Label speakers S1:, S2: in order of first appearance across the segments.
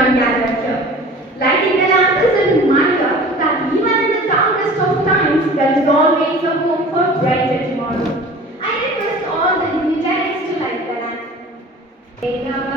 S1: one gathered here. Like in the Lampers and reminder that even in the darkest of times, there is always a hope for brighter tomorrow. I request all the unitarians to like that.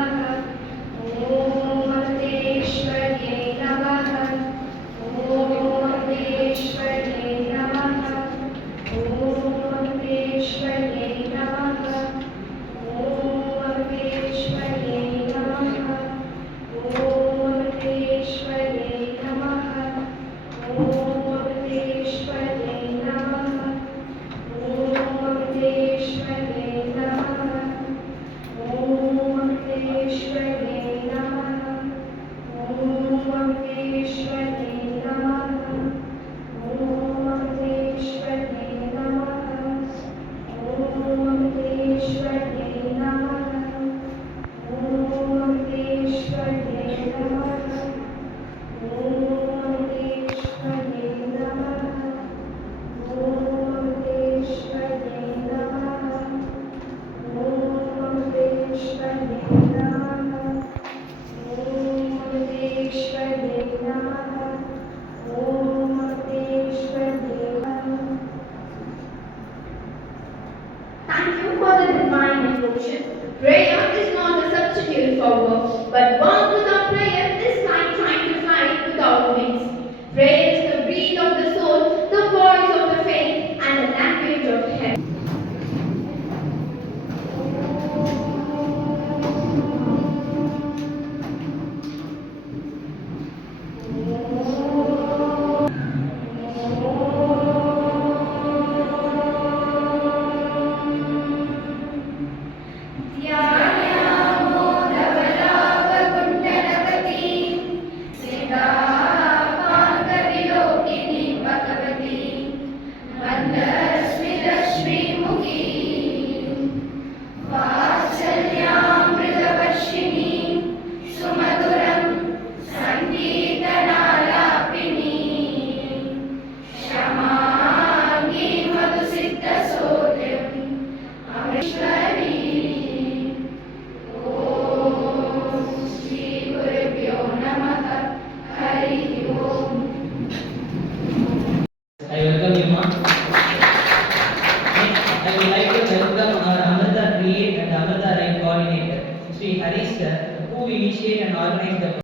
S2: who initiate and organize the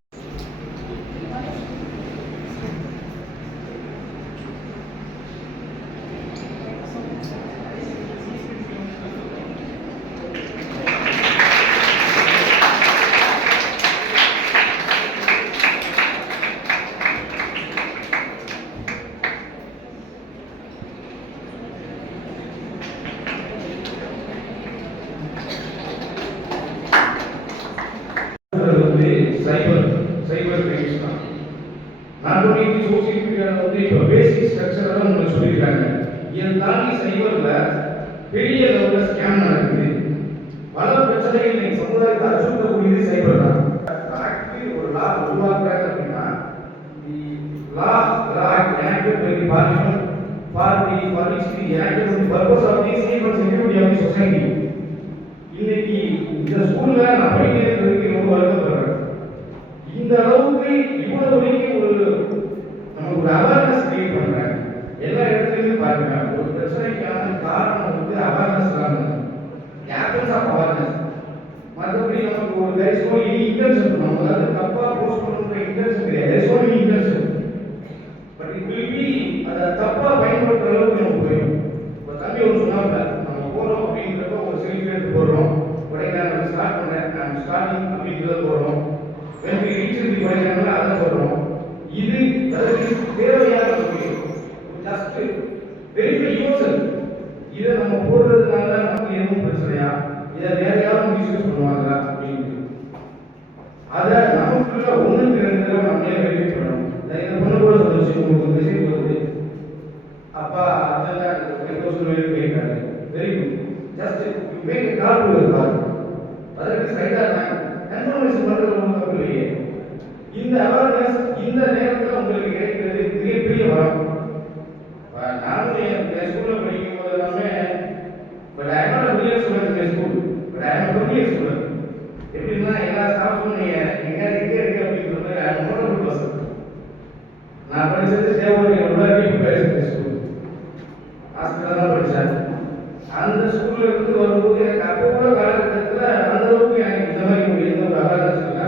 S3: இருந்தாலும் நீ சைபர்ல பெரிய லெவலில் scam நடக்குது. பல பிரச்சனைகள் இன்னைக்கு சமுதாயத்தை அச்சுறுத்தக்கூடியது சைபர் தான். ஆக்சுவலி ஒரு லா உருவாக்குறாங்க அப்படின்னா law law act act by party party purpose of Because வந்து இந்த ஸ்கூல்ல படிக்கும் போது எல்லாமே but I not village student இந்த school but I not village student எப்படின்னா எல்லா ஸ்டாஃபும் நீங்க எங்க எங்க இருக்கு அப்படின்றது ஐ நாட் நோட் பர்சன் நான் படிச்சது சேவூர் எவ்வளவு பேசுகிற ஸ்கூல் ஹாஸ்டல்ல தான் படிச்சேன் அந்த ஸ்கூல்ல இருந்து வரும்போது எனக்கு அப்போ கூட காலகட்டத்தில் அந்த அளவுக்கு எனக்கு இந்த மாதிரி ஒரு எந்த ஒரு அவேர்னஸ் இல்லை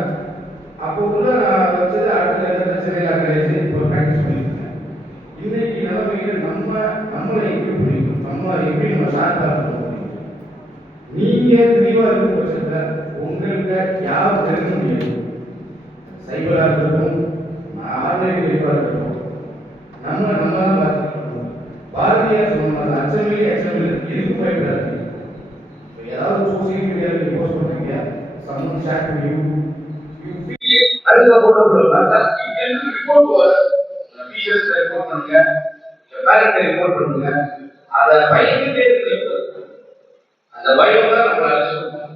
S3: அப்போ கூட நான் வச்சது அடுத்த இடத்துல சிறையில் கிடையாது இப்போ ப்ராக்டிஸ் பண்ணிருக்கேன் நம்ம நம்மளை எப்படி புரியும்? நம்ம எப்படி நம்ம சார்பாக நீங்க தெளிவா இருக்கும் பட்சத்தில் உங்கள்கிட்ட யார் தெரிஞ்ச முடியும் சைபரா இருக்கட்டும் ஆன்லைன் தெளிவா இருக்கட்டும் நம்ம நம்ம தான் பார்த்துக்கணும் பாரதியார் சொன்னது அச்சமில்லை அச்சமில்லை எதுக்கு பயப்படாது ஏதாவது சோசியல் மீடியாவில் நீங்க போஸ்ட் பண்ணுறீங்க சம்மன் ஷேர் பண்ணி யூ ஃபீல் அதுல போட்டோ ரிப்போர்ட் பண்ணுங்க அதை பயந்துட்டே இருக்கு அந்த பயம் தான் நம்ம அலர்ட் சொல்லுவோம்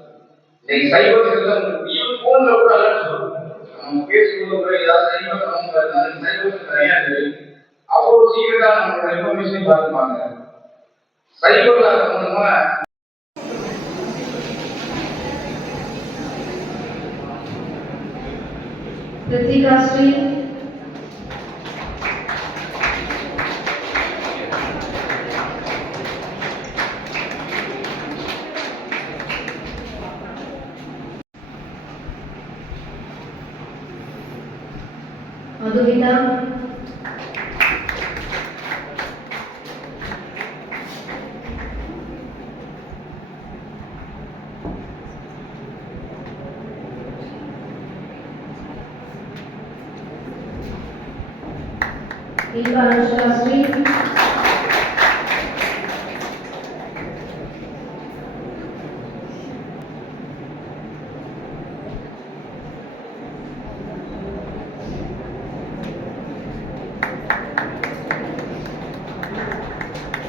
S3: இன்னைக்கு சைபர் செல்ல ஈவன் போன்ல கூட அலர்ட் சொல்லுவோம் நம்ம பேசும்போது கூட ஏதாவது சைபர் சம்பந்தம் சைபர் நிறைய இருக்கு அவ்வளவு சீக்கிரட்டா நம்மளோட இன்ஃபர்மேஷன் பார்த்துப்பாங்க சைபர்ல சம்பந்தமா
S4: Ritika Sri, మధువిత Ivan Shastri.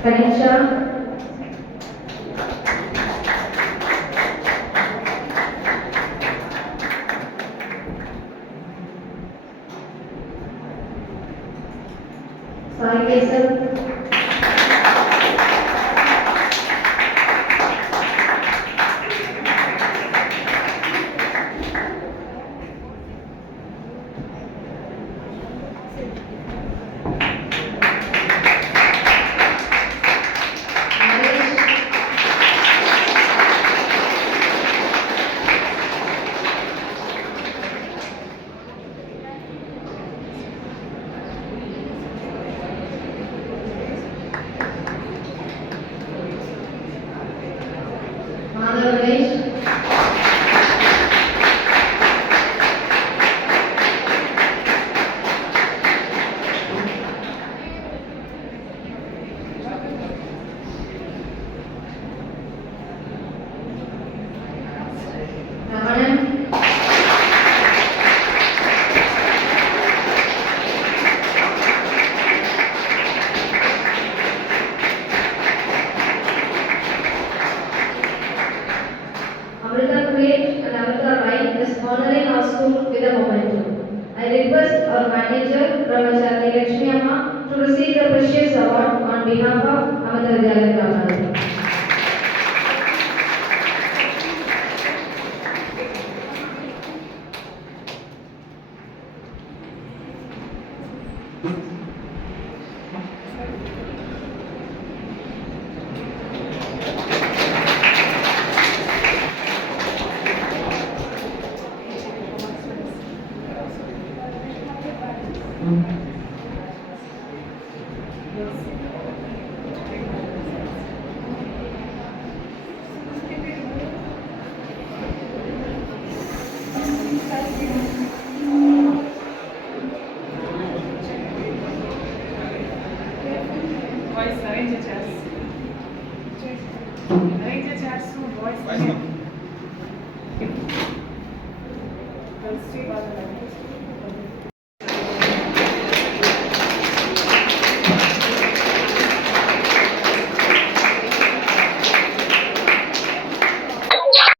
S4: Kanisha, Sai Kesar, Cada vez. School with a momentum. I request our manager, Brahmachari Lakshmi to receive the precious award on behalf of Amrita Vidyalaya Ramanathan. Voice
S5: Thank you.